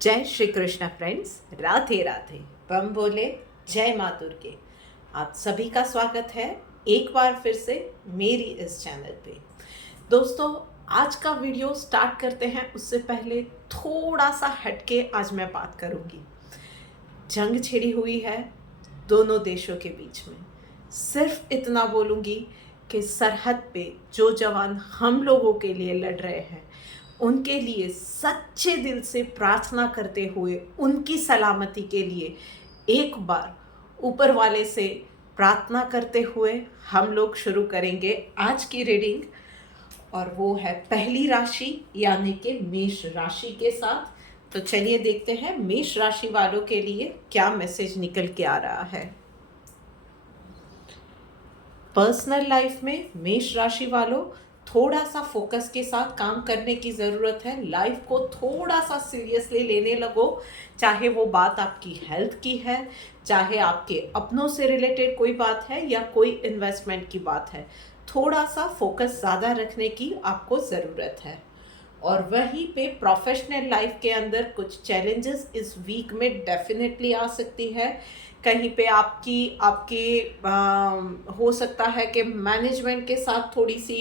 जय श्री कृष्ण फ्रेंड्स, राधे राधे। बम बोले, जय माँ दुर्गे। आप सभी का स्वागत है एक बार फिर से मेरी इस चैनल पे। दोस्तों, आज का वीडियो स्टार्ट करते हैं उससे पहले थोड़ा सा हटके आज मैं बात करूँगी। जंग छिड़ी हुई है दोनों देशों के बीच में। सिर्फ इतना बोलूँगी कि सरहद पे जो जवान हम लोगों के लिए लड़ रहे हैं, उनके लिए सच्चे दिल से प्रार्थना करते हुए उनकी सलामती के लिए एक बार ऊपर वाले से प्रार्थना करते हुए हम लोग शुरू करेंगे आज की रीडिंग। और वो है पहली राशि यानी कि मेष राशि के साथ। तो चलिए देखते हैं मेष राशि वालों के लिए क्या मैसेज निकल के आ रहा है। पर्सनल लाइफ में मेष राशि वालों थोड़ा सा फोकस के साथ काम करने की ज़रूरत है। लाइफ को थोड़ा सा सीरियसली लेने लगो, चाहे वो बात आपकी हेल्थ की है, चाहे आपके अपनों से रिलेटेड कोई बात है या कोई इन्वेस्टमेंट की बात है। थोड़ा सा फोकस ज़्यादा रखने की आपको ज़रूरत है। और वहीं पे प्रोफेशनल लाइफ के अंदर कुछ चैलेंजेस इस वीक में डेफिनेटली आ सकती है। कहीं पे आपके हो सकता है कि मैनेजमेंट के साथ थोड़ी सी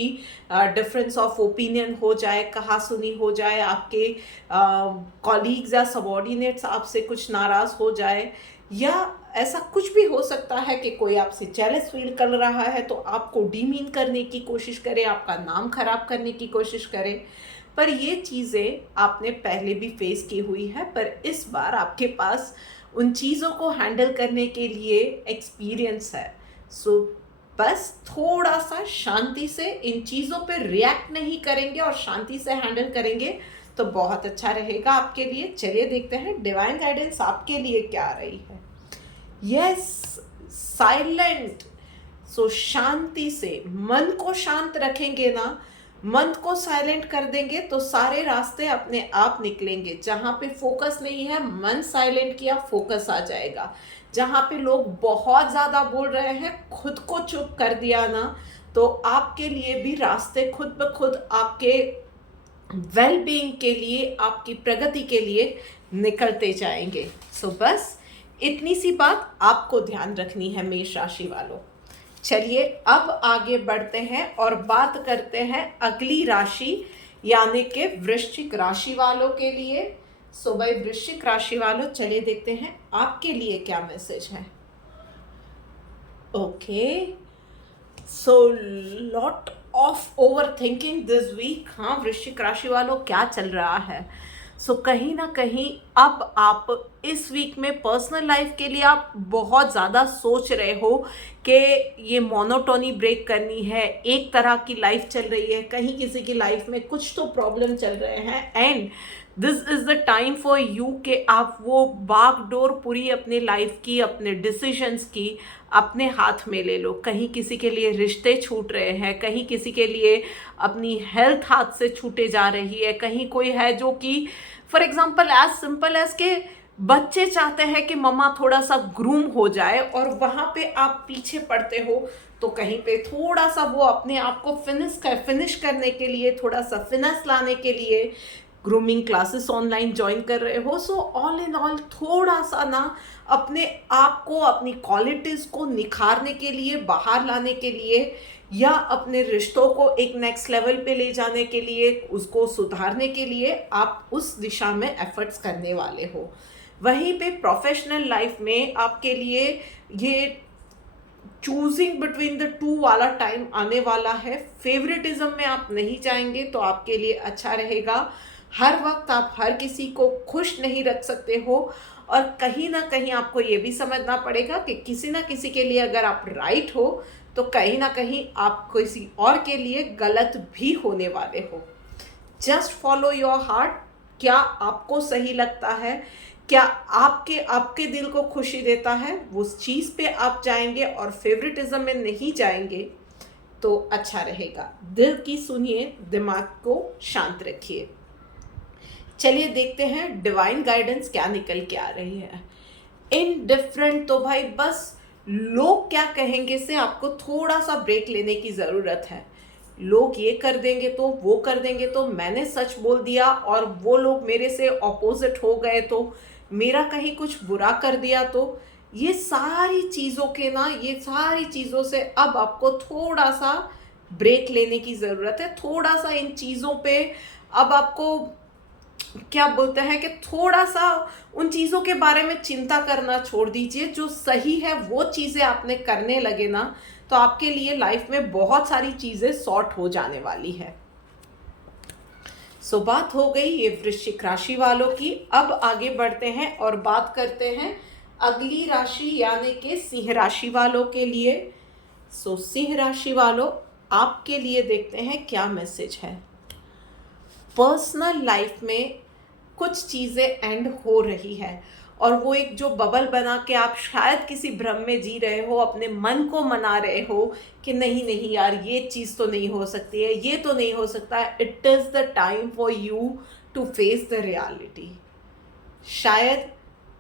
डिफरेंस ऑफ ओपिनियन हो जाए, कहा सुनी हो जाए, आपके कॉलीग्स या सबॉर्डिनेट्स आपसे कुछ नाराज़ हो जाए, या ऐसा कुछ भी हो सकता है कि कोई आपसे जेलस फील कर रहा है तो आपको डीमीन करने की कोशिश करे, आपका नाम खराब करने की कोशिश करे। पर ये चीज़ें आपने पहले भी फेस की हुई है, पर इस बार आपके पास उन चीज़ों को हैंडल करने के लिए एक्सपीरियंस है। सो बस थोड़ा सा शांति से इन चीज़ों पे रिएक्ट नहीं करेंगे और शांति से हैंडल करेंगे तो बहुत अच्छा रहेगा आपके लिए। चलिए देखते हैं डिवाइन गाइडेंस आपके लिए क्या आ रही है। Yes, silent. सो शांति से मन को शांत रखेंगे ना, मन को साइलेंट कर देंगे तो सारे रास्ते अपने आप निकलेंगे। जहाँ पे फोकस नहीं है, मन साइलेंट किया, फोकस आ जाएगा। जहाँ पे लोग बहुत ज़्यादा बोल रहे हैं, खुद को चुप कर दिया ना, तो आपके लिए भी रास्ते खुद ब खुद आपके वेल बीइंग के लिए, आपकी प्रगति के लिए निकलते जाएंगे। सो बस इतनी सी बात आपको ध्यान रखनी है मेष राशि वालों। चलिए अब आगे बढ़ते हैं और बात करते हैं अगली राशि यानी कि वृश्चिक राशि वालों के लिए। सो भाई वृश्चिक राशि वालों, चलिए देखते हैं आपके लिए क्या मैसेज है। Okay, so lot of overthinking this week. हाँ वृश्चिक राशि वालों, क्या चल रहा है? सो कहीं ना कहीं अब आप इस वीक में पर्सनल लाइफ के लिए आप बहुत ज़्यादा सोच रहे हो कि ये मोनोटोनी ब्रेक करनी है, एक तरह की लाइफ चल रही है, कहीं किसी की लाइफ में कुछ तो प्रॉब्लम चल रहे हैं, and this is the time for you कि आप वो बागडोर पूरी अपने लाइफ की, अपने डिसीजंस की अपने हाथ में ले लो। कहीं किसी के लिए रिश्ते छूट रहे हैं, कहीं किसी के लिए अपनी हेल्थ हाथ से छूटे जा रही है, कहीं कोई है जो कि for example as simple as के बच्चे चाहते हैं कि मम्मा थोड़ा सा ग्रूम हो जाए और वहाँ पे आप पीछे पड़ते हो। तो कहीं पे थोड़ा सा वो अपने आप को फिनिश करने के लिए, थोड़ा सा फिनेस लाने के लिए ग्रूमिंग क्लासेस ऑनलाइन ज्वाइन कर रहे हो। सो ऑल इन ऑल थोड़ा सा ना अपने आप को, अपनी क्वालिटीज़ को निखारने के लिए, बाहर लाने के लिए, या अपने रिश्तों को एक नेक्स्ट लेवल पे ले जाने के लिए, उसको सुधारने के लिए आप उस दिशा में एफर्ट्स करने वाले हो। वहीं पे प्रोफेशनल लाइफ में आपके लिए ये चूजिंग बिटवीन द टू वाला टाइम आने वाला है। फेवरेटिज्म में आप नहीं जाएंगे तो आपके लिए अच्छा रहेगा। हर वक्त आप हर किसी को खुश नहीं रख सकते हो, और कहीं ना कहीं आपको ये भी समझना पड़ेगा कि किसी ना किसी के लिए अगर आप राइट हो तो कहीं ना कहीं आप किसी और के लिए गलत भी होने वाले हो। Just follow your heart. क्या आपको सही लगता है, क्या आपके आपके दिल को खुशी देता है, उस चीज़ पे आप जाएंगे और फेवरेटिज्म में नहीं जाएंगे तो अच्छा रहेगा। दिल की सुनिए, दिमाग को शांत रखिए। चलिए देखते हैं डिवाइन गाइडेंस क्या निकल के आ रही है। इनडिफरेंट तो भाई बस लोग क्या कहेंगे से आपको थोड़ा सा ब्रेक लेने की ज़रूरत है। लोग ये कर देंगे तो, वो कर देंगे तो, मैंने सच बोल दिया और वो लोग मेरे से ऑपोजिट हो गए तो, मेरा कहीं कुछ बुरा कर दिया तो, ये सारी चीज़ों के ना, ये सारी चीज़ों से अब आपको थोड़ा सा ब्रेक लेने की ज़रूरत है। थोड़ा सा इन चीज़ों पे अब आपको क्या बोलते हैं कि थोड़ा सा उन चीज़ों के बारे में चिंता करना छोड़ दीजिए। जो सही है वो चीज़ें आपने करने लगे ना, तो आपके लिए लाइफ में बहुत सारी चीज़ें सॉर्ट हो जाने वाली है। सो बात हो गई ये वृश्चिक राशि वालों की। अब आगे बढ़ते हैं और बात करते हैं अगली राशि यानी कि सिंह राशि वालों के लिए। सो सिंह राशि वालों, आपके लिए देखते हैं क्या मैसेज है। पर्सनल लाइफ में कुछ चीज़ें एंड हो रही है और वो एक जो बबल बना के आप शायद किसी भ्रम में जी रहे हो, अपने मन को मना रहे हो कि नहीं नहीं यार, ये चीज़ तो नहीं हो सकती है, ये तो नहीं हो सकता है। It is the time for you to face the reality. शायद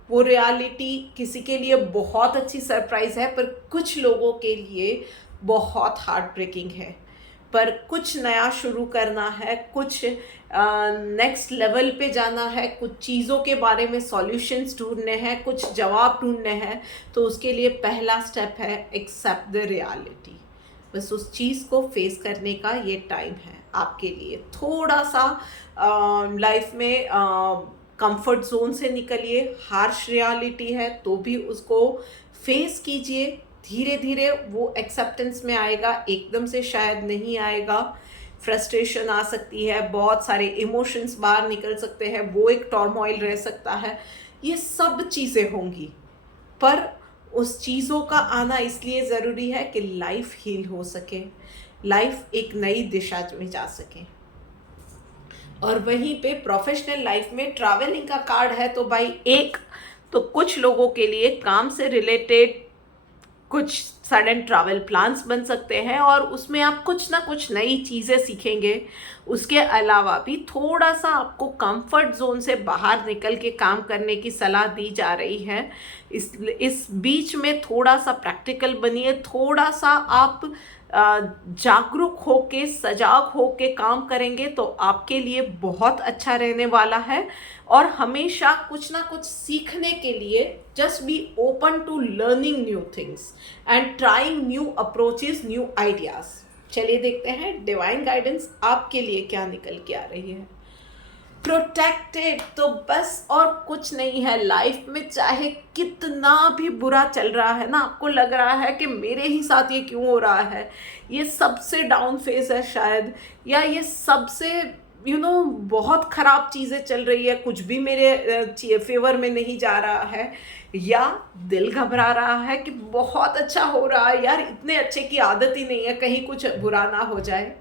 वो रियलिटी किसी के लिए बहुत अच्छी सरप्राइज़ है, पर कुछ लोगों के लिए बहुत हार्ट ब्रेकिंग है। पर कुछ नया शुरू करना है, कुछ नेक्स्ट लेवल पे जाना है, कुछ चीज़ों के बारे में सॉल्यूशंस ढूंढने हैं, कुछ जवाब ढूंढने हैं, तो उसके लिए पहला स्टेप है एक्सेप्ट द रियलिटी। बस उस चीज़ को फेस करने का ये टाइम है आपके लिए। थोड़ा सा लाइफ में कंफर्ट जोन से निकलिए। हार्श रियलिटी है तो भी उसको फेस कीजिए। धीरे धीरे वो एक्सेप्टेंस में आएगा, एकदम से शायद नहीं आएगा। फ्रस्ट्रेशन आ सकती है, बहुत सारे इमोशंस बाहर निकल सकते हैं, वो एक टर्मोइल रह सकता है, ये सब चीज़ें होंगी। पर उस चीज़ों का आना इसलिए ज़रूरी है कि लाइफ हील हो सके, लाइफ एक नई दिशा में जा सके। और वहीं पे प्रोफेशनल लाइफ में ट्रैवलिंग का कार्ड है, तो भाई एक तो कुछ लोगों के लिए काम से रिलेटेड कुछ सडन ट्रैवल प्लान्स बन सकते हैं और उसमें आप कुछ ना कुछ नई चीज़ें सीखेंगे। उसके अलावा भी थोड़ा सा आपको कंफर्ट जोन से बाहर निकल के काम करने की सलाह दी जा रही है। इस बीच में थोड़ा सा प्रैक्टिकल बनिए, थोड़ा सा आप जागरूक होके, सजाग होके काम करेंगे तो आपके लिए बहुत अच्छा रहने वाला है। और हमेशा कुछ ना कुछ सीखने के लिए just be open to learning new things and trying new approaches, new ideas. चलिए देखते हैं डिवाइन गाइडेंस आपके लिए क्या निकल के आ रही है। प्रोटेक्टेड, तो बस और कुछ नहीं है। लाइफ में चाहे कितना भी बुरा चल रहा है ना, आपको लग रहा है कि मेरे ही साथ ये क्यों हो रहा है, ये सबसे डाउन फेज है शायद, या ये सबसे बहुत ख़राब चीज़ें चल रही है, कुछ भी मेरे फेवर में नहीं जा रहा है, या दिल घबरा रहा है कि बहुत अच्छा हो रहा है यार, इतने अच्छे की आदत ही नहीं है, कहीं कुछ बुरा ना हो जाए।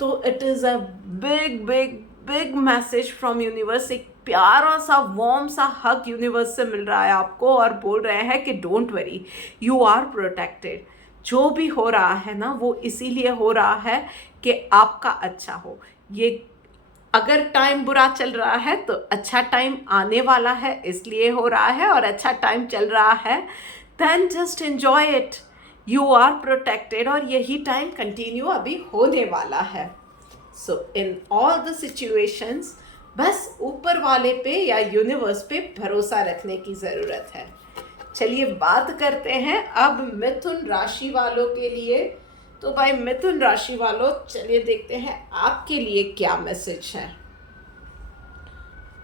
तो it is a big big big message from universe. एक प्यारा सा वार्म सा हक यूनिवर्स से मिल रहा है आपको और बोल रहे हैं कि don't worry, you are protected. जो भी हो रहा है ना, वो इसीलिए हो रहा है कि आपका अच्छा हो। ये अगर टाइम बुरा चल रहा है तो अच्छा टाइम आने वाला है, इसलिए हो रहा है। और अच्छा टाइम चल रहा है, then just enjoy it, you are protected. और यही टाइम कंटिन्यू अभी होने वाला है। So in all the situations बस ऊपर वाले पे या यूनिवर्स पे भरोसा रखने की ज़रूरत है। चलिए बात करते हैं अब मिथुन राशि वालों के लिए। तो भाई मिथुन राशि वालों, चलिए देखते हैं आपके लिए क्या मैसेज है।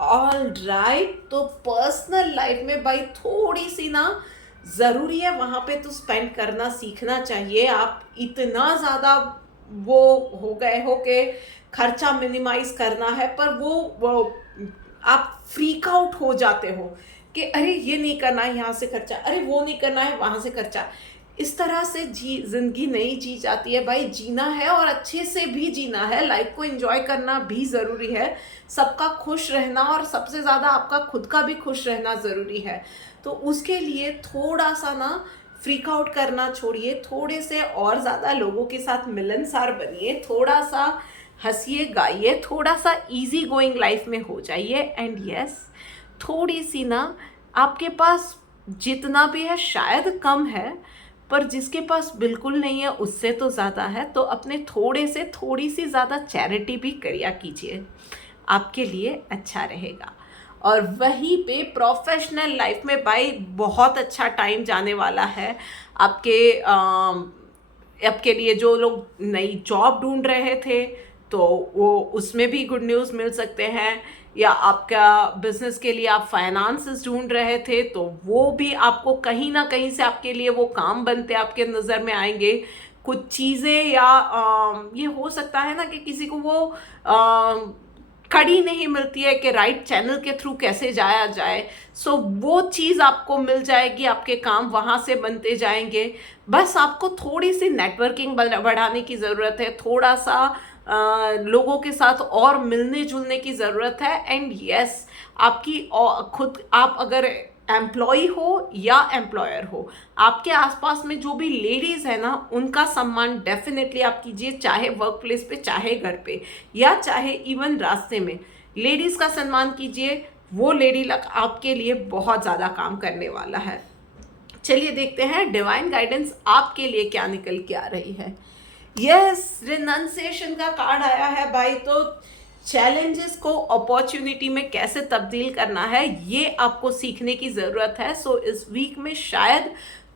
ऑल राइट, तो पर्सनल लाइफ में भाई थोड़ी सी ना ज़रूरी है, वहाँ पे तो स्पेंड करना सीखना चाहिए। आप इतना ज़्यादा वो हो गए हो कि खर्चा मिनिमाइज करना है, पर वो आप फ्रीक आउट हो जाते हो कि अरे ये नहीं करना है यहाँ से खर्चा, अरे वो नहीं करना है वहाँ से खर्चा। इस तरह से ज़िंदगी नहीं जी जाती है भाई। जीना है और अच्छे से भी जीना है, लाइफ को एंजॉय करना भी ज़रूरी है, सबका खुश रहना और सबसे ज़्यादा आपका खुद का भी खुश रहना ज़रूरी है। तो उसके लिए थोड़ा सा ना फ्रीक आउट करना छोड़िए, थोड़े से और ज़्यादा लोगों के साथ मिलनसार बनिए, थोड़ा सा हंसिए गाइए, थोड़ा सा इजी गोइंग लाइफ में हो जाइए। एंड यस, थोड़ी सी ना आपके पास जितना भी है शायद कम है, पर जिसके पास बिल्कुल नहीं है उससे तो ज़्यादा है, तो अपने थोड़े से थोड़ी सी ज़्यादा चैरिटी भी करिया कीजिए, आपके लिए अच्छा रहेगा। और वहीं पे प्रोफेशनल लाइफ में भाई बहुत अच्छा टाइम जाने वाला है आपके लिए। जो लोग नई जॉब ढूंढ रहे थे तो वो उसमें भी गुड न्यूज़ मिल सकते हैं, या आपका बिजनेस के लिए आप फाइनेंसेस ढूंढ रहे थे तो वो भी आपको कहीं ना कहीं से आपके लिए वो काम बनते आपके नज़र में आएंगे। कुछ चीज़ें या ये हो सकता है ना कि किसी को वो कड़ी नहीं मिलती है कि राइट चैनल के थ्रू कैसे जाया जाए, सो वो चीज़ आपको मिल जाएगी, आपके काम वहाँ से बनते जाएंगे। बस आपको थोड़ी सी नेटवर्किंग बढ़ाने की ज़रूरत है, थोड़ा सा लोगों के साथ और मिलने जुलने की ज़रूरत है। एंड यस, आपकी खुद आप अगर एम्प्लॉय हो या एम्प्लॉयर हो, आपके आसपास में जो भी लेडीज़ है ना उनका सम्मान डेफिनेटली आप कीजिए, चाहे वर्क प्लेस पे, चाहे घर पे, या चाहे इवन रास्ते में लेडीज़ का सम्मान कीजिए। वो लेडी लक आपके लिए बहुत ज़्यादा काम करने वाला है। चलिए देखते हैं डिवाइन गाइडेंस आपके लिए क्या निकल के आ रही है। यस, रिनंसिएशन का कार्ड आया है भाई। तो चैलेंजेस को अपॉर्चुनिटी में कैसे तब्दील करना है ये आपको सीखने की ज़रूरत है। सो इस वीक में शायद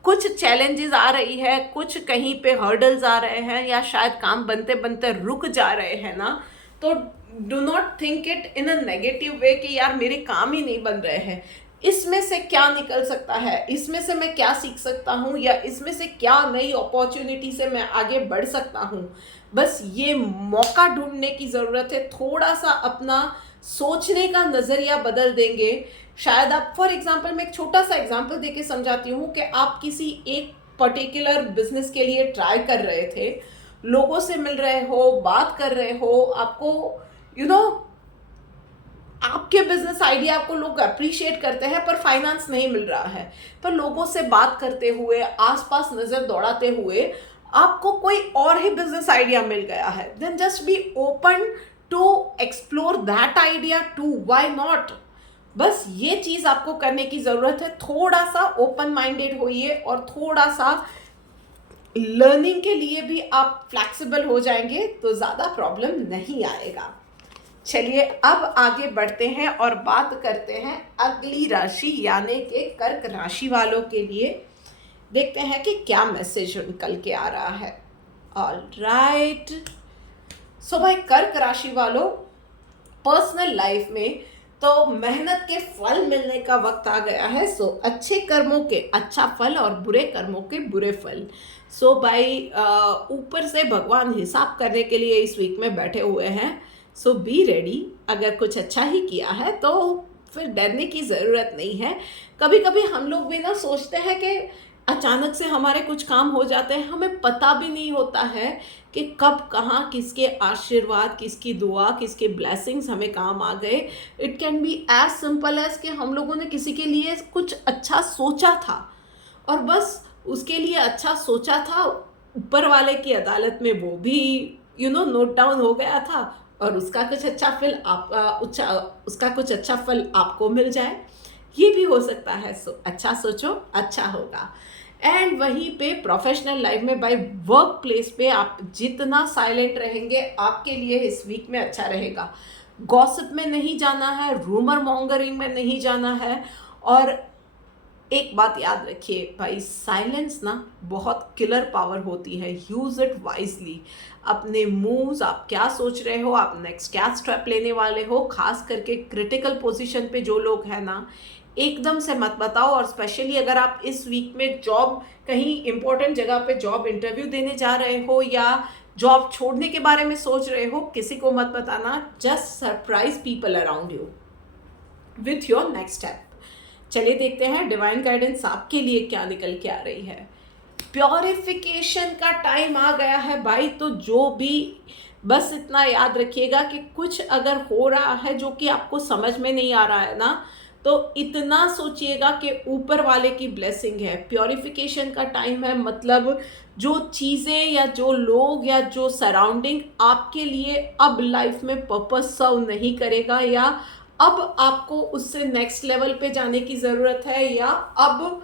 कुछ चैलेंजेस आ रही है, कुछ कहीं पे हर्डल्स आ रहे हैं, या शायद काम बनते बनते रुक जा रहे हैं ना, तो do not think it in a negative way कि यार मेरे काम ही नहीं बन रहे हैं। इसमें से क्या निकल सकता है, इसमें से मैं क्या सीख सकता हूँ, या इसमें से क्या नई अपॉर्चुनिटी से मैं आगे बढ़ सकता हूँ। बस ये मौका ढूंढने की ज़रूरत है। थोड़ा सा अपना सोचने का नज़रिया बदल देंगे, शायद आप, फॉर एग्जांपल मैं एक छोटा सा एग्जांपल देके समझाती हूँ कि आप किसी एक पर्टिकुलर बिजनेस के लिए ट्राई कर रहे थे, लोगों से मिल रहे हो, बात कर रहे हो, आपको आपके बिजनेस आइडिया आपको लोग अप्रिशिएट करते हैं, पर फाइनेंस नहीं मिल रहा है। पर लोगों से बात करते हुए, आसपास नज़र दौड़ाते हुए आपको कोई और ही बिजनेस आइडिया मिल गया है, then just be open to explore that idea too, why not. बस ये चीज़ आपको करने की ज़रूरत है। थोड़ा सा ओपन माइंडेड होइए और थोड़ा सा लर्निंग के लिए भी आप फ्लेक्सिबल हो जाएंगे तो ज़्यादा प्रॉब्लम नहीं आएगा। चलिए अब आगे बढ़ते हैं और बात करते हैं अगली राशि यानी कि कर्क राशि वालों के लिए। देखते हैं कि क्या मैसेज निकल के आ रहा है। ऑलराइट, सो भाई कर्क राशि वालों, पर्सनल लाइफ में तो मेहनत के फल मिलने का वक्त आ गया है। सो अच्छे कर्मों के अच्छा फल और बुरे कर्मों के बुरे फल। सो भाई ऊपर से भगवान हिसाब करने के लिए इस वीक में बैठे हुए हैं। सो बी रेडी, अगर कुछ अच्छा ही किया है तो फिर डरने की ज़रूरत नहीं है। कभी कभी हम लोग भी ना सोचते हैं कि अचानक से हमारे कुछ काम हो जाते हैं, हमें पता भी नहीं होता है कि कब कहाँ किसके आशीर्वाद, किसकी दुआ, किसके ब्लेसिंग्स हमें काम आ गए। It can be as simple as कि हम लोगों ने किसी के लिए कुछ अच्छा सोचा था और बस उसके लिए अच्छा सोचा था, ऊपर वाले की अदालत में वो भी नोट डाउन हो गया था और उसका कुछ अच्छा फल उसका कुछ अच्छा फल आपको मिल जाए, ये भी हो सकता है। सो अच्छा सोचो, अच्छा होगा। एंड वहीं पे प्रोफेशनल लाइफ में बाय वर्क प्लेस पे आप जितना साइलेंट रहेंगे आपके लिए इस वीक में अच्छा रहेगा। गॉसिप में नहीं जाना है, रूमर मॉन्गरिंग में नहीं जाना है। और एक बात याद रखिए भाई, साइलेंस ना बहुत किलर पावर होती है, यूज़ इट वाइजली। अपने मूव्स, आप क्या सोच रहे हो, आप नेक्स्ट क्या स्टेप लेने वाले हो, खास करके क्रिटिकल पोजीशन पे जो लोग हैं ना, एकदम से मत बताओ। और स्पेशली अगर आप इस वीक में जॉब, कहीं इंपॉर्टेंट जगह पे जॉब इंटरव्यू देने जा रहे हो या जॉब छोड़ने के बारे में सोच रहे हो, किसी को मत बताना। Just surprise people around you with your next step. चलिए देखते हैं डिवाइन गाइडेंस आपके लिए क्या निकल के आ रही है। प्योरिफिकेशन का टाइम आ गया है भाई। तो जो भी, बस इतना याद रखिएगा कि कुछ अगर हो रहा है जो कि आपको समझ में नहीं आ रहा है ना, तो इतना सोचिएगा कि ऊपर वाले की ब्लेसिंग है। प्योरिफिकेशन का टाइम है, मतलब जो चीज़ें या जो लोग या जो सराउंडिंग आपके लिए अब लाइफ में पर्पस सर्व नहीं करेगा, या अब आपको उससे नेक्स्ट लेवल पे जाने की ज़रूरत है, या अब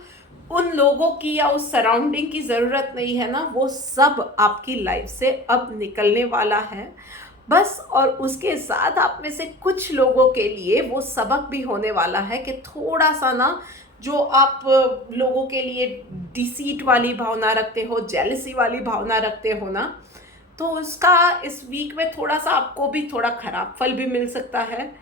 उन लोगों की या उस सराउंडिंग की ज़रूरत नहीं है ना, वो सब आपकी लाइफ से अब निकलने वाला है बस। और उसके साथ आप में से कुछ लोगों के लिए वो सबक भी होने वाला है कि थोड़ा सा ना, जो आप लोगों के लिए डिसीट वाली भावना रखते हो, जेलसी वाली भावना रखते हो ना, तो उसका इस वीक में थोड़ा सा आपको भी थोड़ा खराब फल भी मिल सकता है।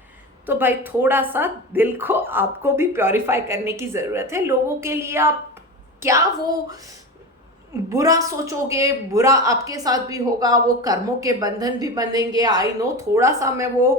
तो भाई थोड़ा सा दिल को आपको भी प्योरीफाई करने की ज़रूरत है। लोगों के लिए आप क्या वो बुरा सोचोगे, बुरा आपके साथ भी होगा, वो कर्मों के बंधन भी बनेंगे। आई नो थोड़ा सा मैं वो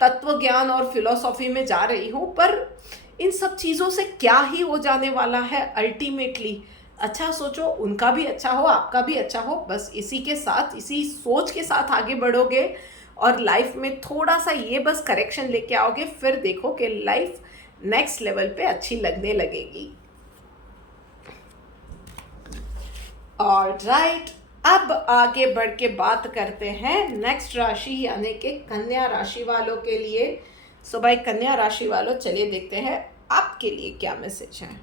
तत्व ज्ञान और फिलॉसफी में जा रही हूँ, पर इन सब चीज़ों से क्या ही हो जाने वाला है अल्टीमेटली। अच्छा सोचो, उनका भी अच्छा हो, आपका भी अच्छा हो, बस इसी के साथ, इसी सोच के साथ आगे बढ़ोगे और लाइफ में थोड़ा सा ये बस करेक्शन लेके आओगे, फिर देखो कि लाइफ नेक्स्ट लेवल पे अच्छी लगने लगेगी। ऑलराइट, अब आगे बढ़ के बात करते हैं नेक्स्ट राशि यानी कि कन्या राशि वालों के लिए। सो भाई कन्या राशि वालों, चलिए देखते हैं आपके लिए क्या मैसेज है।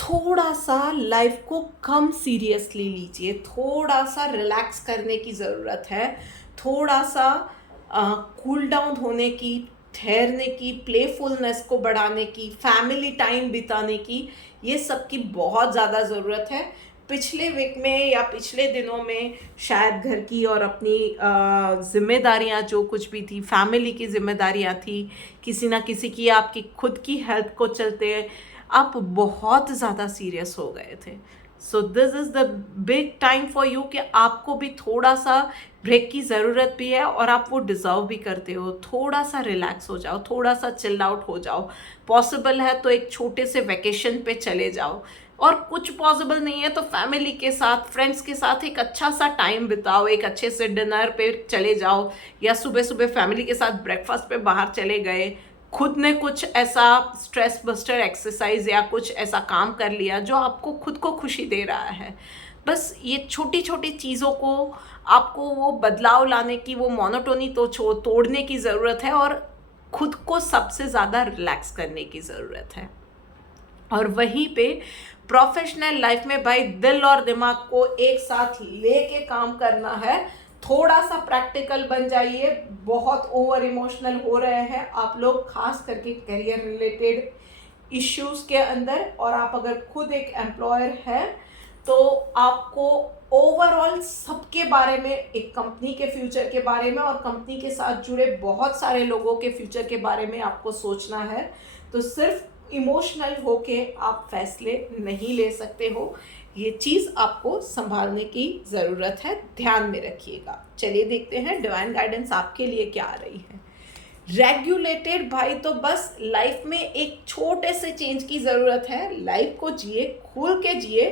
थोड़ा सा लाइफ को कम सीरियसली लीजिए, थोड़ा सा रिलैक्स करने की ज़रूरत है, थोड़ा सा कूल डाउन होने की, ठहरने की, प्लेफुलनेस को बढ़ाने की, फैमिली टाइम बिताने की, ये सब की बहुत ज़्यादा ज़रूरत है। पिछले वीक में या पिछले दिनों में शायद घर की और अपनी जिम्मेदारियां जो कुछ भी थी, फैमिली की जिम्मेदारियां थी, किसी ना किसी की, आपकी खुद की हेल्थ को चलते आप बहुत ज़्यादा सीरियस हो गए थे। So this is the big time for you कि आपको भी थोड़ा सा ब्रेक की ज़रूरत भी है और आप वो डिज़र्व भी करते हो। थोड़ा सा रिलैक्स हो जाओ, थोड़ा सा चिल आउट हो जाओ। पॉसिबल है तो एक छोटे से वेकेशन पे चले जाओ, और कुछ पॉसिबल नहीं है तो फैमिली के साथ, फ्रेंड्स के साथ एक अच्छा सा टाइम बिताओ, एक अच्छे से डिनर पे चले जाओ, या सुबह सुबह फैमिली के साथ ब्रेकफास्ट पे बाहर चले गए, खुद ने कुछ ऐसा स्ट्रेस बस्टर एक्सरसाइज या कुछ ऐसा काम कर लिया जो आपको खुद को खुशी दे रहा है। बस ये छोटी छोटी चीज़ों को आपको वो बदलाव लाने की, वो मोनोटोनी तो तोड़ने की ज़रूरत है, और खुद को सबसे ज़्यादा रिलैक्स करने की ज़रूरत है। और वहीं पे प्रोफेशनल लाइफ में भाई दिल और दिमाग को एक साथ लेके काम करना है। थोड़ा सा प्रैक्टिकल बन जाइए। बहुत ओवर इमोशनल हो रहे हैं आप लोग, खास करके करियर रिलेटेड इश्यूज के अंदर, और आप अगर खुद एक एम्प्लॉयर हैं तो आपको ओवरऑल सबके बारे में, एक कंपनी के फ्यूचर के बारे में और कंपनी के साथ जुड़े बहुत सारे लोगों के फ्यूचर के बारे में आपको सोचना है। तो सिर्फ इमोशनल होके आप फैसले नहीं ले सकते हो, ये चीज़ आपको संभालने की ज़रूरत है, ध्यान में रखिएगा। चलिए देखते हैं डिवाइन गाइडेंस आपके लिए क्या आ रही है। रेगुलेटेड भाई, तो बस लाइफ में एक छोटे से चेंज की ज़रूरत है। लाइफ को जिए, खुल के जिए,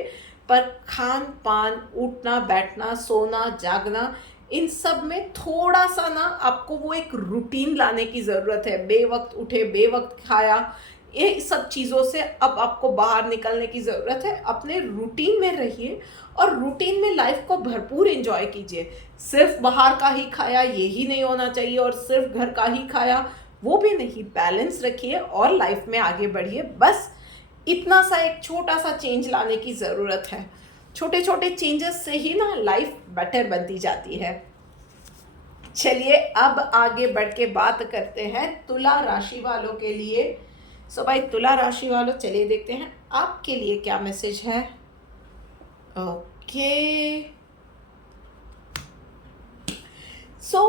पर खान पान, उठना बैठना, सोना जागना, इन सब में थोड़ा सा ना आपको वो एक रूटीन लाने की ज़रूरत है। बेवक्त उठे, बेवक्त खाया, ये सब चीज़ों से अब आपको बाहर निकलने की ज़रूरत है। अपने रूटीन में रहिए और रूटीन में लाइफ को भरपूर एंजॉय कीजिए। सिर्फ बाहर का ही खाया ये ही नहीं होना चाहिए, और सिर्फ घर का ही खाया वो भी नहीं। बैलेंस रखिए और लाइफ में आगे बढ़िए। बस इतना सा एक छोटा सा चेंज लाने की ज़रूरत है। छोटे छोटे चेंजेस से ही ना लाइफ बेटर बनती जाती है। चलिए अब आगे बढ़ के बात करते हैं तुला राशि वालों के लिए। सो भाई तुला राशि वालों, चलिए देखते हैं आपके लिए क्या मैसेज है। Okay, so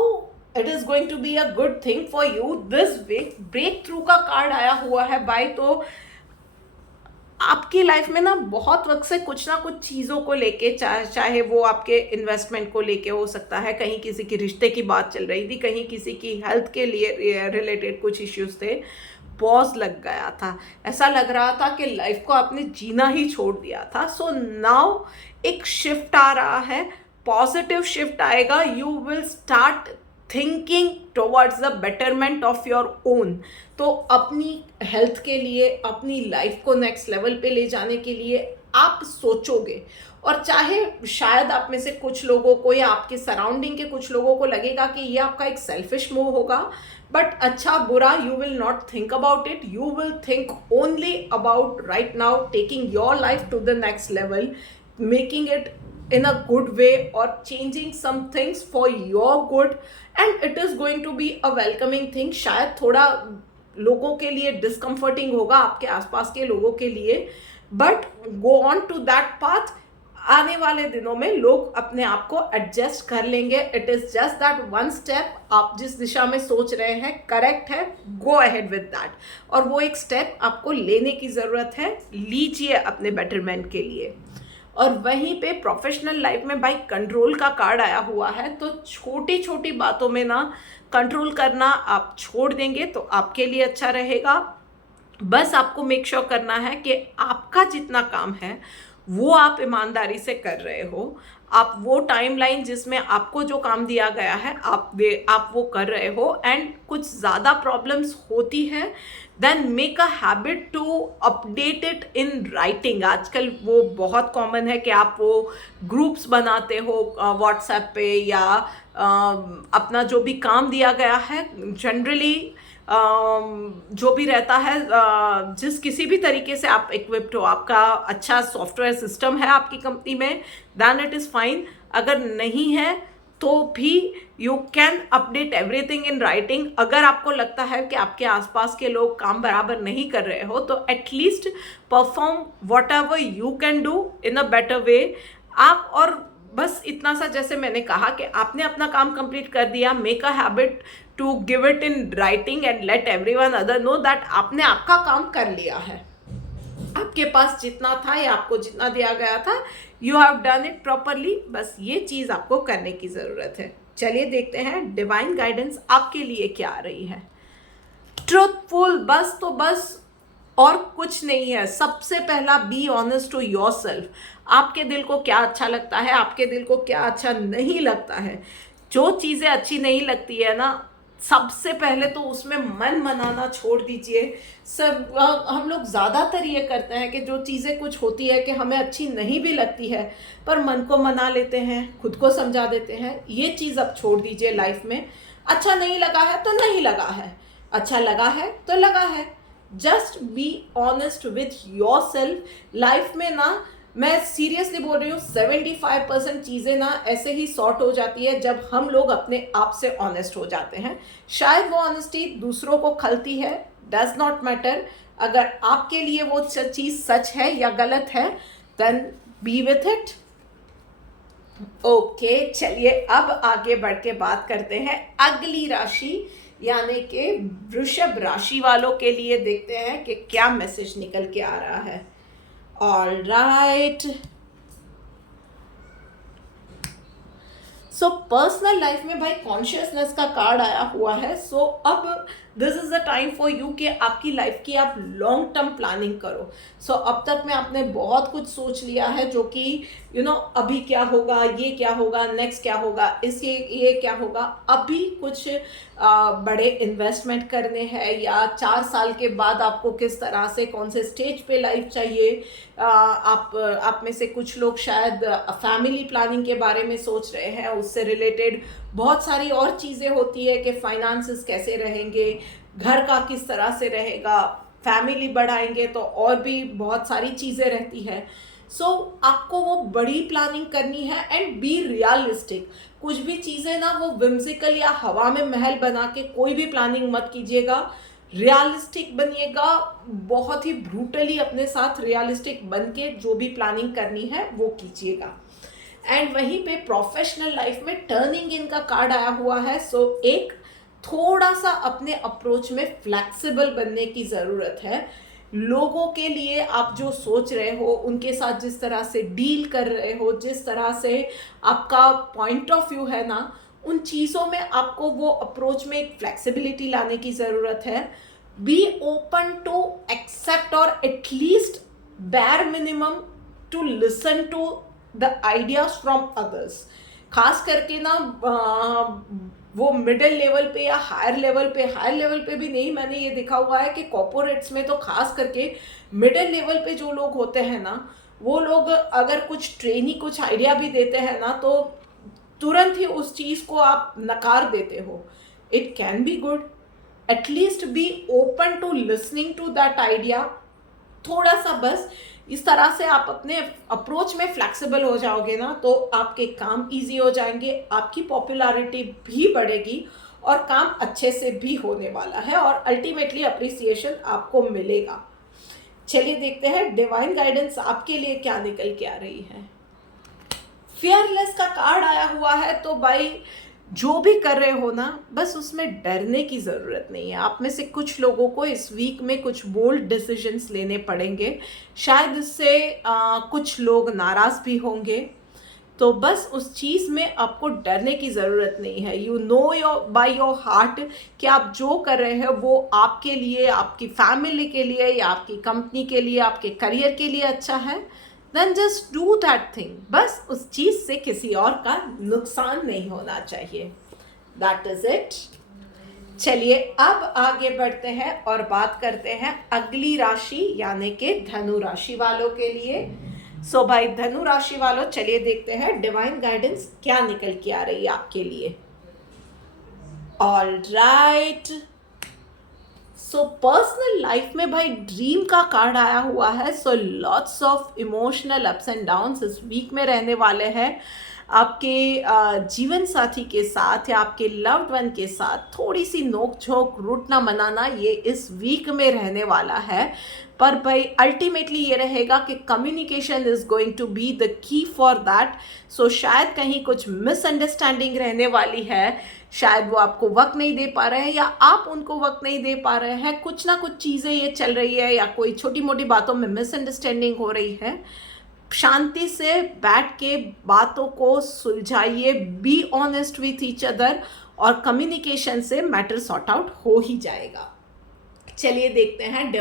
it is going to be a good thing for you this week. Breakthrough का कार्ड आया हुआ है भाई। तो आपकी लाइफ में ना बहुत वक्त से कुछ ना कुछ चीज़ों को लेके, चाहे वो आपके इन्वेस्टमेंट को लेके हो सकता है, कहीं किसी की रिश्ते की बात चल रही थी, कहीं किसी की हेल्थ के लिए रिलेटेड कुछ इश्यूज थे, पॉज लग गया था, ऐसा लग रहा था कि लाइफ को आपने जीना ही छोड़ दिया था। सो नाउ एक शिफ्ट आ रहा है, पॉजिटिव शिफ्ट आएगा। You will start thinking towards the betterment of your own. तो अपनी हेल्थ के लिए, अपनी लाइफ को नेक्स्ट लेवल पे ले जाने के लिए आप सोचोगे। और चाहे शायद आप में से कुछ लोगों को या आपके सराउंडिंग के कुछ लोगों को लगेगा कि ये आपका एक सेल्फिश मूव होगा, बट अच्छा बुरा you will not think about it, you will think only about right now taking your life to the next level, making it in a good way or changing some things for your good, and it is going to be a welcoming thing. शायद थोड़ा लोगों के लिए discomforting होगा, आपके आसपास के लोगों के लिए, but go on to that path. आने वाले दिनों में लोग अपने आप को एडजस्ट कर लेंगे। It is just that one step, आप जिस दिशा में सोच रहे हैं करेक्ट है, गो अहेड विद दैट, और वो एक स्टेप आपको लेने की ज़रूरत है, लीजिए अपने बेटरमेंट के लिए। और वहीं पे प्रोफेशनल लाइफ में भाई कंट्रोल का कार्ड आया हुआ है, तो छोटी छोटी बातों में ना कंट्रोल करना आप छोड़ देंगे तो आपके लिए अच्छा रहेगा। बस आपको मेक श्योर करना है कि आपका जितना काम है वो आप ईमानदारी से कर रहे हो, आप वो टाइमलाइन जिसमें आपको जो काम दिया गया है आप वो कर रहे हो। एंड कुछ ज़्यादा प्रॉब्लम्स होती है then make a habit to update it in writing. आजकल वो बहुत कॉमन है कि आप वो ग्रुप्स बनाते हो व्हाट्सएप पे, या अपना जो भी काम दिया गया है जनरली जो भी रहता है, जिस किसी भी तरीके से आप इक्विप्ड हो, आपका अच्छा सॉफ्टवेयर सिस्टम है आपकी कंपनी में, दैन इट इज़ फाइन। अगर नहीं है तो भी you can update everything in writing. अगर आपको लगता है कि आपके आसपास के लोग काम बराबर नहीं कर रहे हो तो at least perform what ever you can do in a better way. आप और बस इतना सा, जैसे मैंने कहा कि आपने अपना काम कंप्लीट कर दिया, make a habit to give it in writing and let everyone other know that आपने आपका काम कर लिया है, आपके पास जितना था या आपको जितना दिया गया था, you have done it properly. बस ये चीज़ आपको करने की ज़रूरत है। चलिए देखते हैं डिवाइन गाइडेंस आपके लिए क्या आ रही है। ट्रूथफुल, बस तो बस और कुछ नहीं है। सबसे पहला, be honest to yourself. आपके दिल को क्या अच्छा लगता है, आपके दिल को क्या अच्छा नहीं लगता है। जो चीज़ें अच्छी नहीं लगती है ना, सबसे पहले तो उसमें मन मनाना छोड़ दीजिए। सब हम लोग ज़्यादातर ये करते हैं कि जो चीज़ें कुछ होती है कि हमें अच्छी नहीं भी लगती है, पर मन को मना लेते हैं, खुद को समझा देते हैं। ये चीज़ अब छोड़ दीजिए लाइफ में। अच्छा नहीं लगा है तो नहीं लगा है, अच्छा लगा है तो लगा है। Just be honest with your self. Life में ना, मैं सीरियसली बोल रही हूँ, 75% चीज़ें ना ऐसे ही सॉर्ट हो जाती है जब हम लोग अपने आप से ऑनेस्ट हो जाते हैं। शायद वो ऑनेस्टी दूसरों को खलती है, डज नॉट मैटर। अगर आपके लिए वो चीज़ सच है या गलत है, then be with it. Okay, चलिए अब आगे बढ़ के बात करते हैं अगली राशि यानी कि वृषभ राशि वालों के लिए। देखते हैं कि क्या मैसेज निकल के आ रहा है। All right, so personal life में भाई कॉन्शियसनेस का कार्ड आया हुआ है। सो अब this is the time for you कि आपकी लाइफ की आप लॉन्ग टर्म प्लानिंग करो। सो अब तक में आपने बहुत कुछ सोच लिया है, जो कि अभी क्या होगा, ये क्या होगा, नेक्स्ट क्या होगा, इसके ये क्या होगा। अभी कुछ बड़े इन्वेस्टमेंट करने हैं, या 4 साल के बाद आपको किस तरह से, कौन से स्टेज पे लाइफ चाहिए। आप में से कुछ लोग शायद फैमिली प्लानिंग के बारे में सोच रहे हैं, उससे रिलेटेड बहुत सारी और चीज़ें होती है कि फाइनेंसेस कैसे रहेंगे, घर का किस तरह से रहेगा, फैमिली बढ़ाएंगे तो और भी बहुत सारी चीज़ें रहती है। सो आपको वो बड़ी प्लानिंग करनी है एंड बी रियलिस्टिक। कुछ भी चीज़ें ना वो विम्सिकल या हवा में महल बना के कोई भी प्लानिंग मत कीजिएगा, रियलिस्टिक बनिएगा। बहुत ही ब्रूटली अपने साथ रियलिस्टिक बन के जो भी प्लानिंग करनी है वो कीजिएगा। एंड वहीं पे प्रोफेशनल लाइफ में टर्निंग इन का कार्ड आया हुआ है। सो एक थोड़ा सा अपने अप्रोच में फ्लेक्सिबल बनने की ज़रूरत है। लोगों के लिए आप जो सोच रहे हो, उनके साथ जिस तरह से डील कर रहे हो, जिस तरह से आपका पॉइंट ऑफ व्यू है ना, उन चीज़ों में आपको वो अप्रोच में एक फ्लेक्सिबिलिटी लाने की ज़रूरत है। बी ओपन टू एक्सेप्ट और at least bare minimum to listen to the ideas from others. खास करके ना वो मिडिल लेवल पे या हायर लेवल पे भी नहीं, मैंने ये देखा हुआ है कि कॉर्पोरेट्स में तो खास करके मिडिल लेवल पे जो लोग होते हैं ना, वो लोग अगर कुछ ट्रेनी कुछ आइडिया भी देते हैं ना, तो तुरंत ही उस चीज़ को आप नकार देते हो. It can be good, at least be open to listening to that idea. थोड़ा सा बस इस तरह से आप अपने अप्रोच में फ्लेक्सिबल हो जाओगे ना, तो आपके काम इजी हो जाएंगे, आपकी पॉपुलैरिटी भी बढ़ेगी और काम अच्छे से भी होने वाला है और अल्टीमेटली अप्रिसिएशन आपको मिलेगा. चलिए देखते हैं डिवाइन गाइडेंस आपके लिए क्या निकल के आ रही है. फियरलेस का कार्ड आया हुआ है. तो भाई जो भी कर रहे हो ना, बस उसमें डरने की ज़रूरत नहीं है. आप में से कुछ लोगों को इस वीक में कुछ बोल्ड डिसीजंस लेने पड़ेंगे. शायद इससे कुछ लोग नाराज़ भी होंगे. तो बस उस चीज़ में आपको डरने की ज़रूरत नहीं है. You know your by your heart कि आप जो कर रहे हैं वो आपके लिए, आपकी फैमिली के लिए या आपकी कंपनी के लिए, आपके करियर के लिए अच्छा है. Then just do that thing. बस उस चीज़ से किसी और का नुकसान नहीं होना चाहिए. That is it. चलिए अब आगे बढ़ते हैं और बात करते हैं अगली राशि यानी कि धनु राशि वालों के लिए. सो भाई धनु राशि वालों, चलिए देखते हैं डिवाइन गाइडेंस क्या निकल के आ रही है आपके लिए. All right. So personal life में भाई ड्रीम का कार्ड आया हुआ है. So lots of emotional ups and downs इस वीक में रहने वाले हैं. आपके जीवन साथी के साथ या आपके लव्ड वन के साथ थोड़ी सी नोक झोंक, रूठना मनाना, ये इस वीक में रहने वाला है. पर भाई अल्टीमेटली ये रहेगा कि communication is going to be the key for that. So शायद कहीं कुछ मिसअंडरस्टैंडिंग रहने वाली है. शायद वो आपको वक्त नहीं दे पा रहे हैं या आप उनको वक्त नहीं दे पा रहे हैं. कुछ ना कुछ चीज़ें ये चल रही है या कोई छोटी मोटी बातों में मिसअंडरस्टैंडिंग हो रही है. शांति से बैठ के बातों को सुलझाइए. Be honest with each other और कम्युनिकेशन से मैटर सॉर्ट आउट हो ही जाएगा. चलिए देखते हैं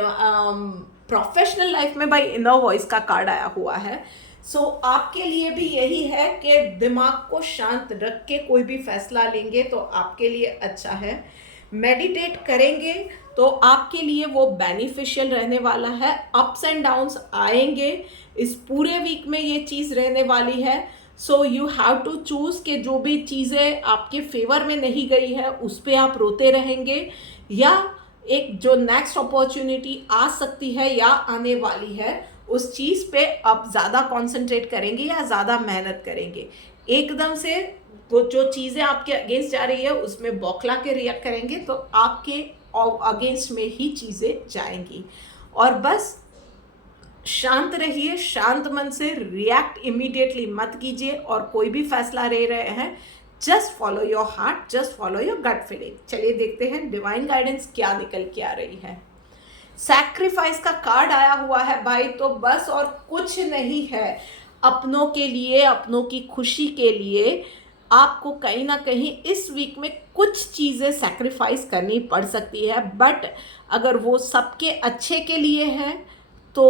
प्रोफेशनल लाइफ में भाई इनर वॉइस का कार्ड आया हुआ है. सो आपके लिए भी यही है कि दिमाग को शांत रख के कोई भी फैसला लेंगे तो आपके लिए अच्छा है. मेडिटेट करेंगे तो आपके लिए वो बेनिफिशियल रहने वाला है. अप्स एंड डाउन्स आएंगे, इस पूरे वीक में ये चीज़ रहने वाली है. So you have to choose कि जो भी चीज़ें आपके फेवर में नहीं गई है उस पर आप रोते रहेंगे, या एक जो नेक्स्ट अपॉर्चुनिटी आ सकती है या आने वाली है उस चीज़ पे आप ज़्यादा कंसंट्रेट करेंगे या ज़्यादा मेहनत करेंगे. एकदम से वो जो चीज़ें आपके अगेंस्ट जा रही है उसमें बौखला के रिएक्ट करेंगे तो आपके अगेंस्ट में ही चीज़ें जाएंगी. और बस शांत रहिए, शांत मन से रिएक्ट इमीडिएटली मत कीजिए. और कोई भी फैसला ले रहे हैं, just follow your heart, just follow your gut feeling. चलिए देखते हैं डिवाइन गाइडेंस क्या निकल के आ रही है. सैक्रिफाइस का कार्ड आया हुआ है भाई. तो बस और कुछ नहीं है, अपनों के लिए, अपनों की खुशी के लिए आपको कहीं ना कहीं इस वीक में कुछ चीज़ें सैक्रिफाइस करनी पड़ सकती है. बट अगर वो सबके अच्छे के लिए है तो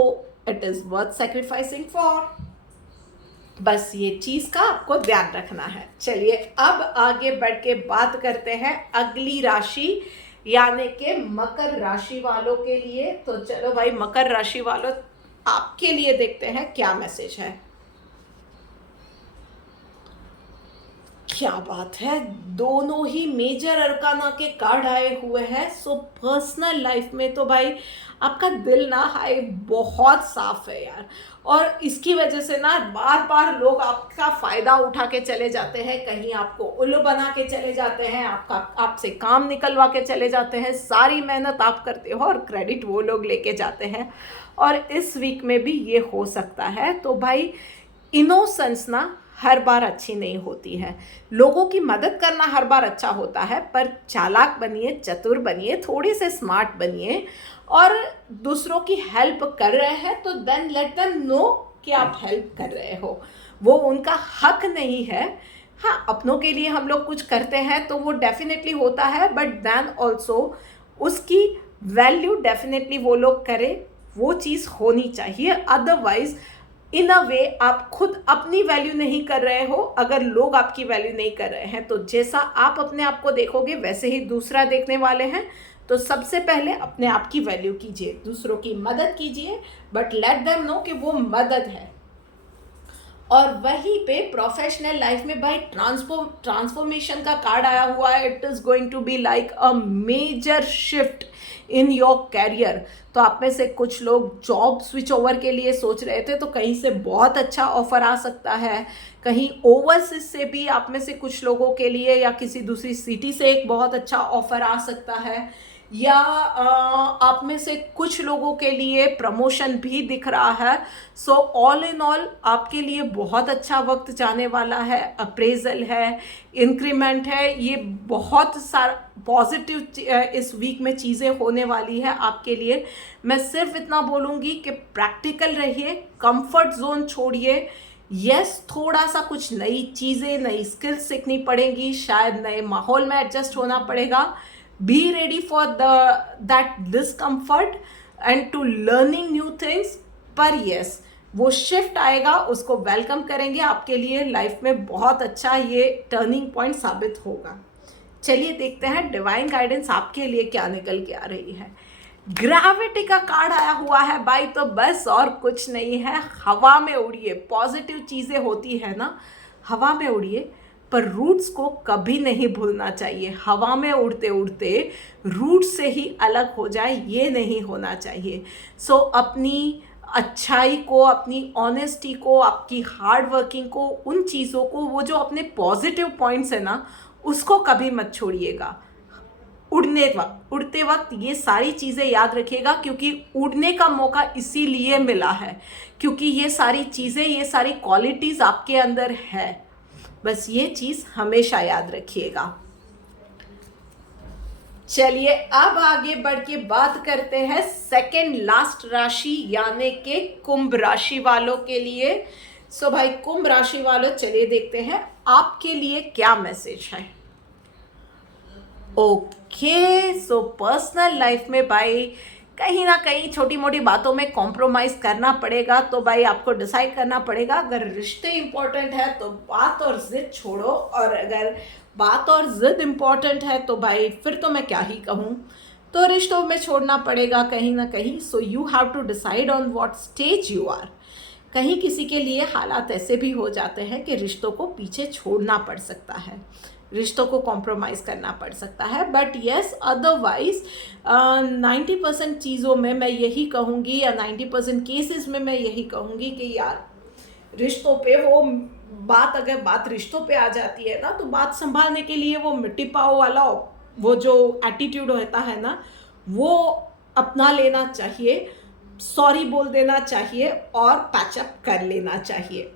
it is worth sacrificing for. बस ये चीज़ का आपको ध्यान रखना है. चलिए अब आगे बढ़ के बात करते हैं अगली राशि यानी कि मकर राशि वालों के लिए. तो चलो भाई मकर राशि वालों, आपके लिए देखते हैं क्या मैसेज है. क्या बात है, दोनों ही मेजर अरकाना के कार्ड आए हुए हैं. सो पर्सनल लाइफ में तो भाई आपका दिल ना हाय बहुत साफ है यार. और इसकी वजह से ना बार बार लोग आपका फ़ायदा उठा के चले जाते हैं, कहीं आपको उल्लू बना के चले जाते हैं, आपसे काम निकलवा के चले जाते हैं. सारी मेहनत आप करते हो और क्रेडिट वो लोग लेके जाते हैं. और इस वीक में भी ये हो सकता है. तो भाई इनोसेंस ना हर बार अच्छी नहीं होती है. लोगों की मदद करना हर बार अच्छा होता है, पर चालाक बनिए, चतुर बनिए, थोड़े से स्मार्ट बनिए. और दूसरों की हेल्प कर रहे हैं तो देन लेट देम नो कि आप हेल्प कर रहे हो. वो उनका हक नहीं है. हाँ, अपनों के लिए हम लोग कुछ करते हैं तो वो डेफिनेटली होता है, बट देन ऑल्सो उसकी वैल्यू डेफिनेटली वो लोग करें, वो चीज़ होनी चाहिए. अदरवाइज इन अ वे आप खुद अपनी वैल्यू नहीं कर रहे हो. अगर लोग आपकी वैल्यू नहीं कर रहे हैं तो जैसा आप अपने आप को देखोगे वैसे ही दूसरा देखने वाले हैं. तो सबसे पहले अपने आप की वैल्यू कीजिए, दूसरों की मदद कीजिए, बट लेट देम नो कि वो मदद है, और वहीं पे प्रोफेशनल लाइफ में भाई ट्रांसफॉर्मेशन का कार्ड आया हुआ है। It is going to be like a major shift in your career. तो आप में से कुछ लोग जॉब स्विच ओवर के लिए सोच रहे थे, तो कहीं से बहुत अच्छा ऑफर आ सकता है। कहीं ओवरसीज से भी आप में से कुछ लोगों के लिए या किसी दूसरी सिटी से एक बहुत अच्छा ऑफर आ सकता है। या आप में से कुछ लोगों के लिए प्रमोशन भी दिख रहा है। सो ऑल इन ऑल आपके लिए बहुत अच्छा वक्त जाने वाला है। अप्रेजल है, इंक्रीमेंट है, ये बहुत सारा पॉजिटिव इस वीक में चीज़ें होने वाली है आपके लिए। मैं सिर्फ इतना बोलूँगी कि प्रैक्टिकल रहिए, कंफर्ट जोन छोड़िए। यस, थोड़ा सा कुछ नई चीज़ें, नई स्किल्स सीखनी पड़ेंगी, शायद नए माहौल में एडजस्ट होना पड़ेगा। Be ready for that discomfort and to learning new things. पर यस, वो शिफ्ट आएगा, उसको वेलकम करेंगे। आपके लिए लाइफ में बहुत अच्छा ये टर्निंग पॉइंट साबित होगा। चलिए देखते हैं डिवाइन गाइडेंस आपके लिए क्या निकल के आ रही है। ग्रेविटी का कार्ड आया हुआ है भाई, तो बस और कुछ नहीं है, हवा में उड़िए। पॉजिटिव चीज़ें होती है ना, हवा में उड़िए, पर रूट्स को कभी नहीं भूलना चाहिए। हवा में उड़ते उड़ते रूट से ही अलग हो जाए, ये नहीं होना चाहिए। सो अपनी अच्छाई को, अपनी ऑनेस्टी को, आपकी हार्ड वर्किंग को, उन चीज़ों को, वो जो अपने पॉजिटिव पॉइंट्स है ना, उसको कभी मत छोड़िएगा। उड़ते वक्त ये सारी चीज़ें याद रखिएगा, क्योंकि उड़ने का मौका इसीलिए मिला है क्योंकि ये सारी चीज़ें, ये सारी क्वालिटीज़ आपके अंदर है। बस ये चीज़ हमेशा याद रखिएगा। चलिए अब आगे बढ़ के बात करते हैं सेकेंड लास्ट राशि यानी कि कुंभ राशि वालों के लिए। सो भाई कुंभ राशि वालों, चलिए देखते हैं आपके लिए क्या मैसेज है। ओके, सो पर्सनल लाइफ में भाई कहीं ना कहीं छोटी मोटी बातों में कॉम्प्रोमाइज़ करना पड़ेगा। तो भाई आपको डिसाइड करना पड़ेगा, अगर रिश्ते इंपॉर्टेंट है तो बात और जिद छोड़ो, और अगर बात और जिद इंपॉर्टेंट है तो भाई फिर तो मैं क्या ही कहूँ, तो रिश्तों में छोड़ना पड़ेगा कहीं ना कहीं। So you have to decide on what stage you are. कहीं किसी के लिए हालात ऐसे भी हो जाते हैं कि रिश्तों को पीछे छोड़ना पड़ सकता है, रिश्तों को कॉम्प्रोमाइज़ करना पड़ सकता है। बट येस, अदरवाइज 90% चीज़ों में मैं यही कहूँगी, या 90% केसेस में मैं यही कहूँगी कि यार रिश्तों पे वो बात, अगर बात रिश्तों पे आ जाती है ना, तो बात संभालने के लिए वो मिट्टी पाव वाला वो जो एटीट्यूड होता है ना, वो अपना लेना चाहिए, सॉरी बोल देना चाहिए और पैचअप कर लेना चाहिए।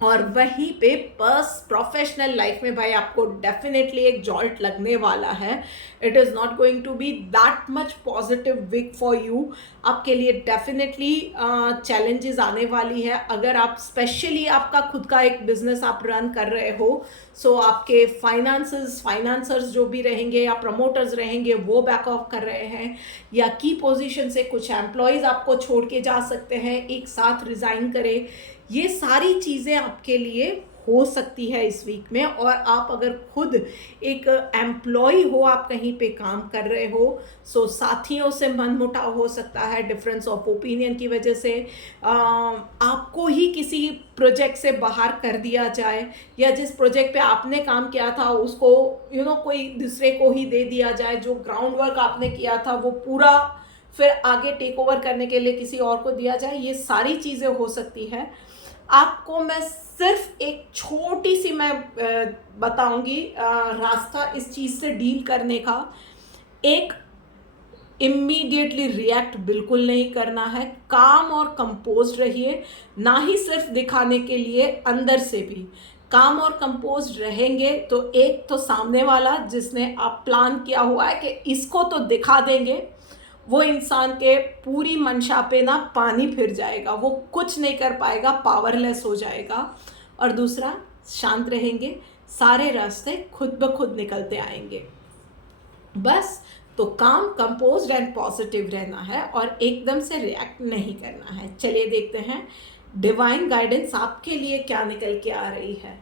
और वहीं पे प्रोफेशनल लाइफ में भाई आपको डेफिनेटली एक जॉल्ट लगने वाला है। It is not going to be that much positive week for you. आपके लिए डेफिनेटली चैलेंजेस आने वाली है। अगर आप स्पेशली आपका खुद का एक बिजनेस आप रन कर रहे हो, सो आपके फाइनेंसर्स जो भी रहेंगे या प्रमोटर्स रहेंगे वो बैक ऑफ कर रहे हैं, या की पोजीशन से कुछ एम्प्लॉयज़ आपको छोड़ के जा सकते हैं, एक साथ रिज़ाइन करें। ये सारी चीज़ें आपके लिए हो सकती है इस वीक में। और आप अगर खुद एक एम्प्लॉय हो, आप कहीं पे काम कर रहे हो, सो साथियों से मनमुटाव हो सकता है, डिफरेंस ऑफ ओपिनियन की वजह से आपको ही किसी प्रोजेक्ट से बाहर कर दिया जाए, या जिस प्रोजेक्ट पे आपने काम किया था उसको कोई दूसरे को ही दे दिया जाए। जो ग्राउंड वर्क आपने किया था वो पूरा फिर आगे टेक ओवर करने के लिए किसी और को दिया जाए। ये सारी चीज़ें हो सकती है। आपको मैं सिर्फ एक छोटी सी मैं बताऊंगी रास्ता इस चीज़ से डील करने का। एक, इमीडिएटली रिएक्ट बिल्कुल नहीं करना है, काम और कंपोज रहिए, ना ही सिर्फ दिखाने के लिए, अंदर से भी काम और कंपोज रहेंगे तो एक तो सामने वाला जिसने आप प्लान किया हुआ है कि इसको तो दिखा देंगे, वो इंसान के पूरी मंशा पे ना पानी फिर जाएगा, वो कुछ नहीं कर पाएगा, पावरलेस हो जाएगा। और दूसरा, शांत रहेंगे, सारे रास्ते खुद ब खुद निकलते आएंगे। बस तो काम, कंपोज्ड एंड पॉजिटिव रहना है और एकदम से रिएक्ट नहीं करना है। चलिए देखते हैं डिवाइन गाइडेंस आपके लिए क्या निकल के आ रही है।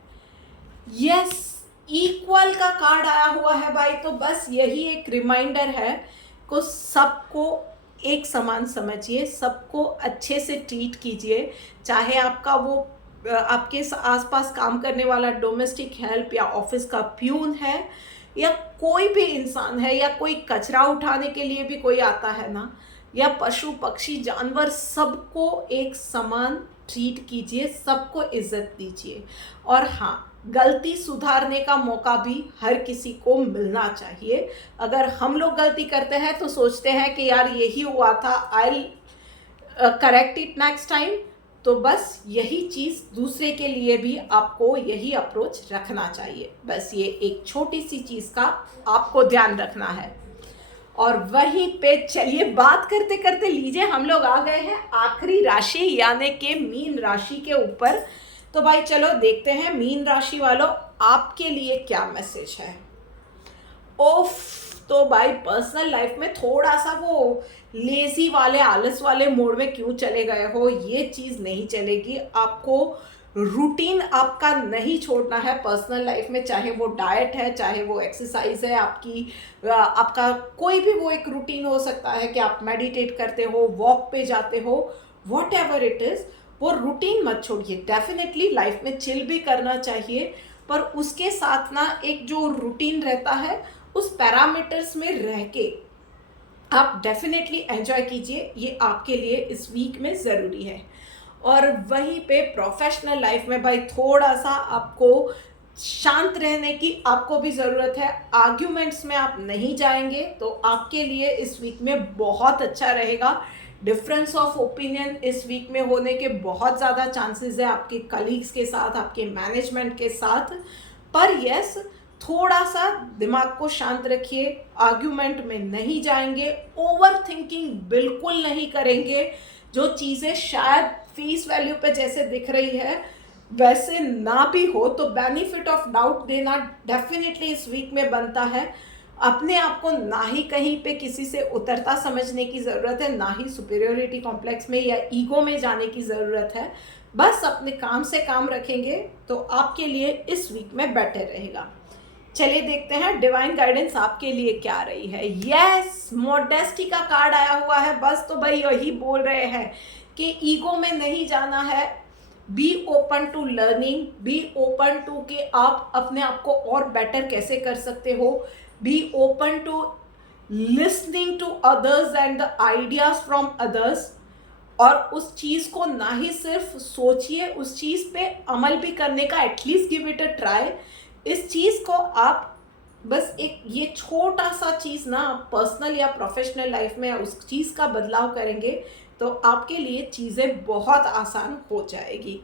यस, इक्वल का कार्ड आया हुआ है भाई, तो बस यही एक रिमाइंडर है को सबको एक समान समझिए, सबको अच्छे से ट्रीट कीजिए, चाहे आपका वो आपके आसपास काम करने वाला डोमेस्टिक हेल्प या ऑफिस का प्यून है या कोई भी इंसान है या कोई कचरा उठाने के लिए भी कोई आता है ना, या पशु पक्षी जानवर, सबको एक समान ट्रीट कीजिए, सबको इज्जत दीजिए। और हाँ, गलती सुधारने का मौका भी हर किसी को मिलना चाहिए। अगर हम लोग गलती करते हैं तो सोचते हैं कि यार यही हुआ था, आई करेक्ट इट नेक्स्ट टाइम, तो बस यही चीज़ दूसरे के लिए भी आपको यही अप्रोच रखना चाहिए। बस ये एक छोटी सी चीज़ का आपको ध्यान रखना है। और वहीं पे चलिए बात करते करते लीजिए हम लोग आ गए हैं आखिरी राशि यानी कि मीन राशि के ऊपर। तो भाई चलो देखते हैं मीन राशि वालों आपके लिए क्या मैसेज है। ओफ, तो भाई पर्सनल लाइफ में थोड़ा सा वो लेजी वाले आलस वाले मोड में क्यों चले गए हो, ये चीज़ नहीं चलेगी। आपको रूटीन आपका नहीं छोड़ना है पर्सनल लाइफ में, चाहे वो डाइट है, चाहे वो एक्सरसाइज है, आपका कोई भी वो एक रूटीन हो सकता है कि आप मेडिटेट करते हो, वॉक पे जाते हो, वॉट एवर इट इज़, वो रूटीन मत छोड़िए। डेफिनेटली लाइफ में चिल भी करना चाहिए, पर उसके साथ ना एक जो रूटीन रहता है उस पैरामीटर्स में रह के आप डेफिनेटली एंजॉय कीजिए, ये आपके लिए इस वीक में ज़रूरी है। और वहीं पे प्रोफेशनल लाइफ में भाई थोड़ा सा आपको शांत रहने की आपको भी ज़रूरत है। आर्ग्यूमेंट्स में आप नहीं जाएंगे तो आपके लिए इस वीक में बहुत अच्छा रहेगा। डिफरेंस ऑफ ओपिनियन इस वीक में होने के बहुत ज़्यादा चांसेस है आपके कलीग्स के साथ, आपके मैनेजमेंट के साथ। पर यस, थोड़ा सा दिमाग को शांत रखिए, आर्ग्यूमेंट में नहीं जाएंगे, ओवर थिंकिंग बिल्कुल नहीं करेंगे। जो चीज़ें शायद फेस वैल्यू पे जैसे दिख रही है वैसे ना भी हो तो बेनिफिट ऑफ डाउट देना डेफिनेटली इस वीक में बनता है। अपने आप को ना ही कहीं पे किसी से उतरता समझने की ज़रूरत है, ना ही सुपीरियोरिटी कॉम्प्लेक्स में या ईगो में जाने की ज़रूरत है। बस अपने काम से काम रखेंगे तो आपके लिए इस वीक में बेटर रहेगा। चलिए देखते हैं डिवाइन गाइडेंस आपके लिए क्या रही है। यस, मॉडेस्टी का कार्ड आया हुआ है। बस तो भाई यही बोल रहे हैं कि ईगो में नहीं जाना है, be open to learning, be open to कि आप अपने आप को और बेटर कैसे कर सकते हो, be open to listening to others and the ideas from others. और उस चीज़ को ना ही सिर्फ सोचिए, उस चीज़ पे अमल भी करने का at least give it a try. इस चीज़ को आप बस एक ये छोटा सा चीज़ ना पर्सनल या प्रोफेशनल लाइफ में उस चीज़ का बदलाव करेंगे तो आपके लिए चीज़ें बहुत आसान हो जाएगी।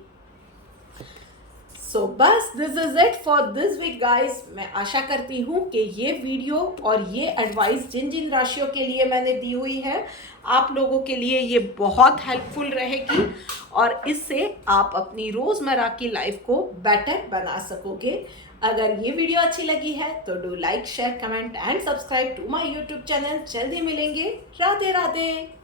सो बस this is it for this week guys. मैं आशा करती हूँ कि ये वीडियो और ये एडवाइस जिन जिन राशियों के लिए मैंने दी हुई है आप लोगों के लिए ये बहुत हेल्पफुल रहेगी और इससे आप अपनी रोज़मर्रा की लाइफ को बेटर बना सकोगे। अगर ये वीडियो अच्छी लगी है तो do like, share, comment and subscribe to my YouTube channel. जल्दी मिलेंगे। राधे राधे।